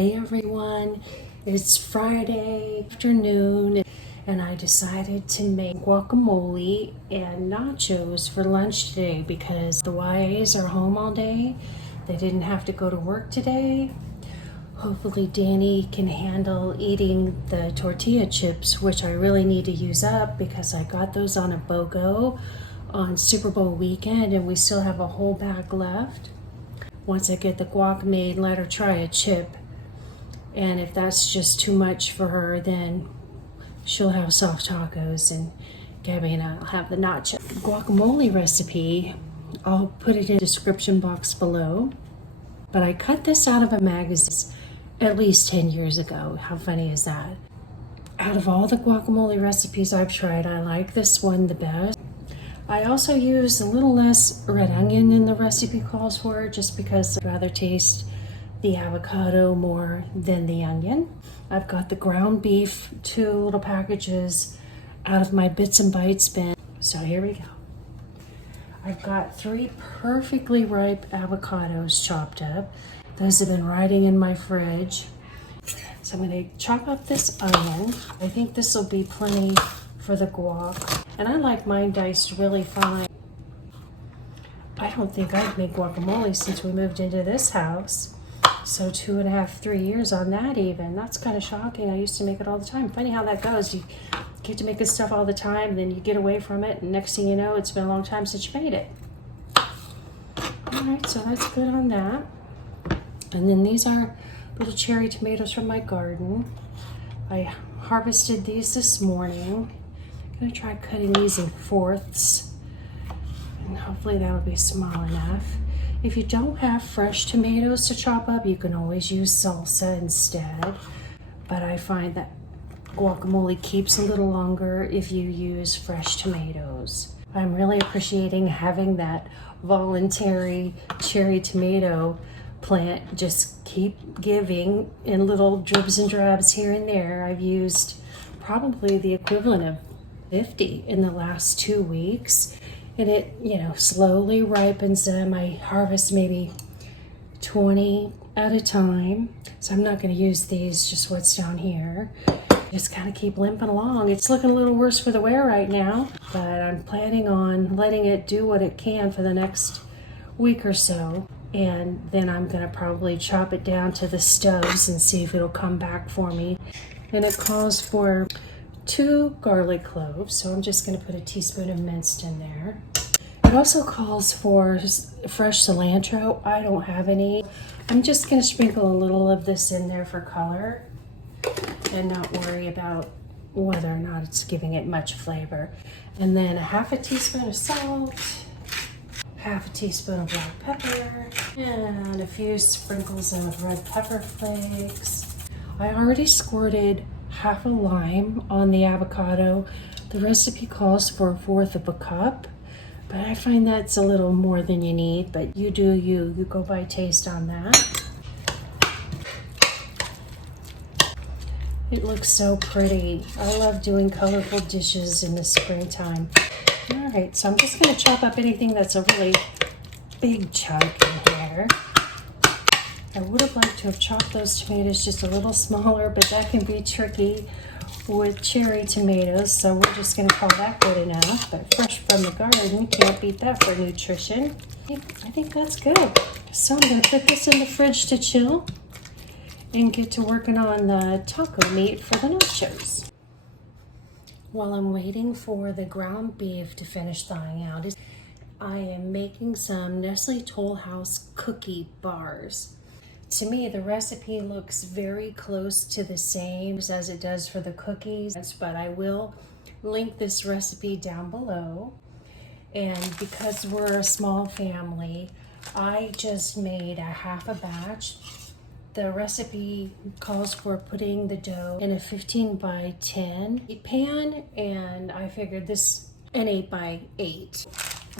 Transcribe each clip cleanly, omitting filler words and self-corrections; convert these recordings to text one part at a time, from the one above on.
Hey everyone, it's Friday afternoon and I decided to make guacamole and nachos for lunch today because the YAs are home all day. They didn't have to go to work today. Hopefully Danny can handle eating the tortilla chips, which I really need to use up because I got those on a BOGO on Super Bowl weekend and we still have a whole bag left. Once I get the guac made, let her try a chip. And if that's just too much for her, then she'll have soft tacos and Gabby and I'll have the nacho. Guacamole recipe, I'll put it in the description box below. But I cut this out of a magazine at least 10 years ago. How funny is that? Out of all the guacamole recipes I've tried, I like this one the best. I also use a little less red onion than the recipe calls for, just because I'd rather taste the avocado more than the onion. I've got the ground beef, 2 little packages out of my Bits and Bites bin. So here we go. I've got 3 perfectly ripe avocados chopped up. Those have been rotting in my fridge. So I'm gonna chop up this onion. I think this will be plenty for the guac. And I like mine diced really fine. I don't think I've made guacamole since we moved into this house. So 2.5, 3 years on that even. That's kind of shocking. I used to make it all the time. Funny how that goes. You get to make this stuff all the time, then you get away from it, and next thing you know, it's been a long time since you made it. All right, so that's good on that. And then these are little cherry tomatoes from my garden. I harvested these this morning. I'm gonna try cutting these in fourths, and hopefully that'll be small enough. If you don't have fresh tomatoes to chop up, you can always use salsa instead. But I find that guacamole keeps a little longer if you use fresh tomatoes. I'm really appreciating having that voluntary cherry tomato plant just keep giving in little dribs and drabs here and there. I've used probably the equivalent of 50 in the last 2 weeks. And it, slowly ripens them. I harvest maybe 20 at a time. So I'm not going to use these, just what's down here. Just kind of keep limping along. It's looking a little worse for the wear right now, but I'm planning on letting it do what it can for the next week or so. And then I'm going to probably chop it down to the stubs and see if it'll come back for me. And it calls for 2 garlic cloves, so I'm just going to put a teaspoon of minced in there. It also calls for fresh cilantro. I don't have any. I'm just going to sprinkle a little of this in there for color and not worry about whether or not it's giving it much flavor. And then a 1/2 teaspoon of salt, 1/2 teaspoon of black pepper, and a few sprinkles of red pepper flakes. I already squirted 1/2 lime on the avocado. The recipe calls for 1/4 of a cup, but I find that's a little more than you need, but you do you. You go by taste on that. It looks so pretty. I love doing colorful dishes in the springtime. All right, so I'm just gonna chop up anything that's a really big chunk in here. I would have liked to have chopped those tomatoes just a little smaller, but that can be tricky with cherry tomatoes, so we're just going to call that good enough. But fresh from the garden, can't beat that for nutrition. I think that's good. So I'm going to put this in the fridge to chill and get to working on the taco meat for the nachos. While I'm waiting for the ground beef to finish thawing out, I am making some Nestle Tollhouse cookie bars. To me, the recipe looks very close to the same as it does for the cookies, but I will link this recipe down below. And because we're a small family, I just made a 1/2 batch. The recipe calls for putting the dough in a 15 by 10 pan, and I figured this an 8 by 8.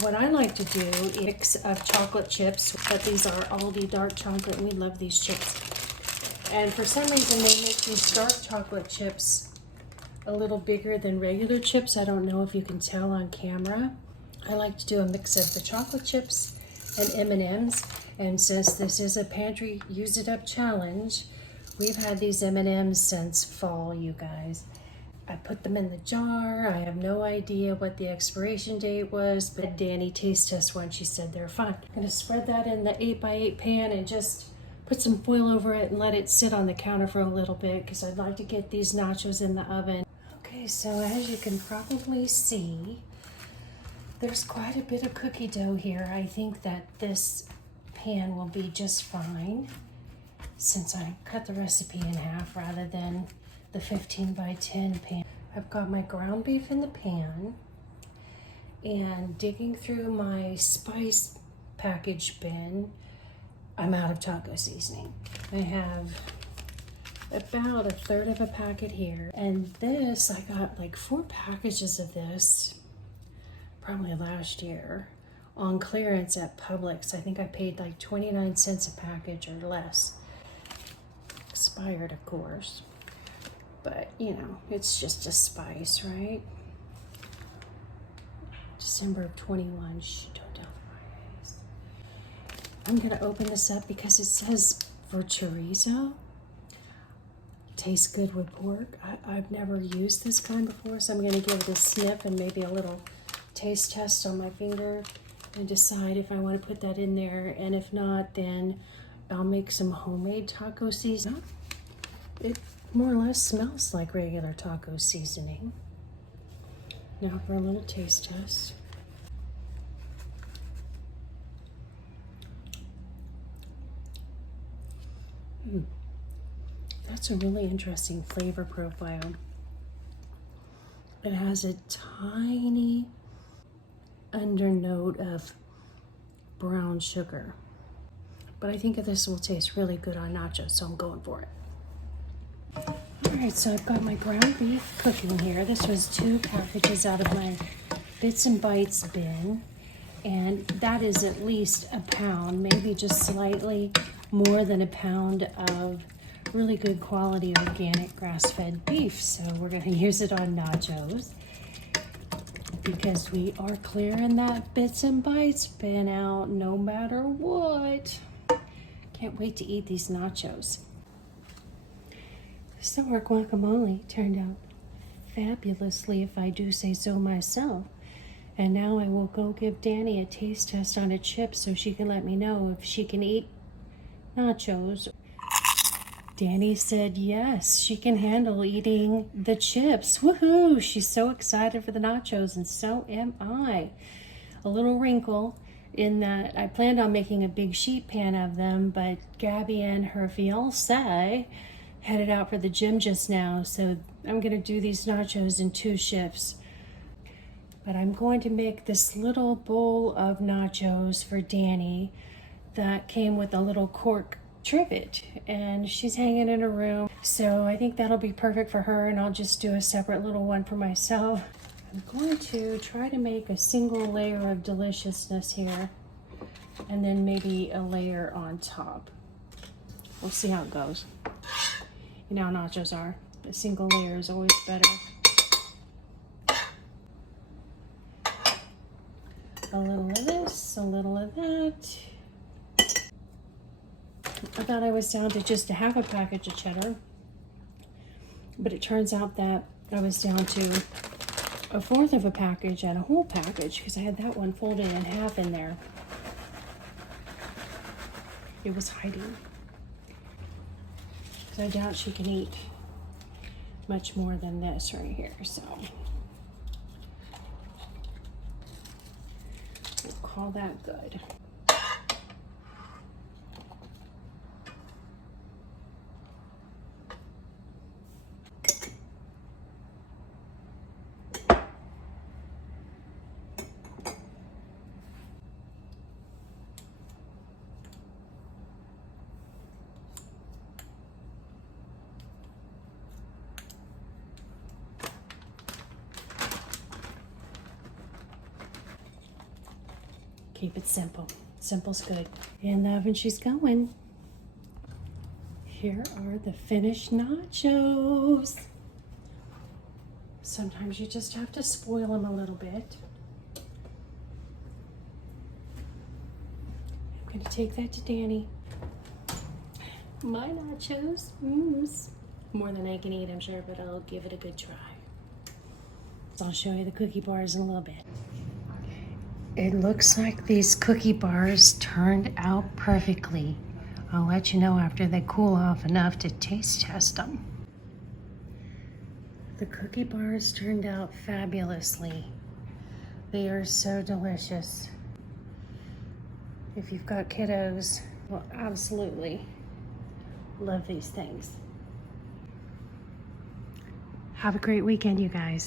What I like to do is a mix of chocolate chips, but these are Aldi dark chocolate, and we love these chips. And for some reason, they make these dark chocolate chips a little bigger than regular chips. I don't know if you can tell on camera. I like to do a mix of the chocolate chips and M&Ms. And since this is a Pantry Use It Up challenge, We've had these M&Ms since fall, you guys. I put them in the jar. I have no idea what the expiration date was, but Danny taste test one. She said they're fine. I'm gonna spread that in the 8x8 pan and just put some foil over it and let it sit on the counter for a little bit because I'd like to get these nachos in the oven. Okay, so as you can probably see, there's quite a bit of cookie dough here. I think that this pan will be just fine since I cut the recipe in half rather than the 15x10 pan. I've got my ground beef in the pan and digging through my spice package bin, I'm out of taco seasoning. I have about a third of a packet here. And this, I got like 4 packages of this probably last year on clearance at Publix. I think I paid like 29 cents a package or less. Expired, of course. But, you know, it's just a spice, right? December of 21. Shh, don't tell the eyes. I'm going to open this up because it says for chorizo. Tastes good with pork. I've never used this kind before, so I'm going to give it a sniff and maybe a little taste test on my finger and decide if I want to put that in there. And if not, then I'll make some homemade taco seasoning. It more or less smells like regular taco seasoning. Now for a little taste test. That's a really interesting flavor profile. It has a tiny undernote of brown sugar. But I think this will taste really good on nachos, so I'm going for it. Alright, so I've got my ground beef cooking here. This was 2 packages out of my Bits and Bites bin. And that is at least a pound, maybe just slightly more than a pound of really good quality organic grass-fed beef. So we're going to use it on nachos because we are clearing that Bits and Bites bin out no matter what. Can't wait to eat these nachos. So our guacamole turned out fabulously, if I do say so myself. And now I will go give Danny a taste test on a chip so she can let me know if she can eat nachos. Danny said yes, she can handle eating the chips. Woohoo! She's so excited for the nachos, and so am I. A little wrinkle in that I planned on making a big sheet pan of them, but Gabby and her fiance headed out for the gym just now, so I'm going to do these nachos in 2 shifts. But I'm going to make this little bowl of nachos for Danny that came with a little cork trivet, and she's hanging in her room, so I think that'll be perfect for her, and I'll just do a separate little one for myself. I'm going to try to make a single layer of deliciousness here, and then maybe a layer on top. We'll see how it goes. You know how nachos are. A single layer is always better. A little of this, a little of that. I thought I was down to just a half a package of cheddar, but it turns out that I was down to a 1/4 of a package and a whole package because I had that one folded in half in there. It was hiding. Because I doubt she can eat much more than this right here, so we'll call that good. Keep it simple. Simple's good. In the oven she's going. Here are the finished nachos. Sometimes you just have to spoil them a little bit. I'm going to take that to Danny. my nachos. More than I can eat, I'm sure, but I'll give it a good try. So I'll show you the cookie bars in a little bit. It looks like these cookie bars turned out perfectly. I'll let you know after they cool off enough to taste test them. The cookie bars turned out fabulously. They are so delicious. If you've got kiddos, will absolutely love these things. Have a great weekend, you guys.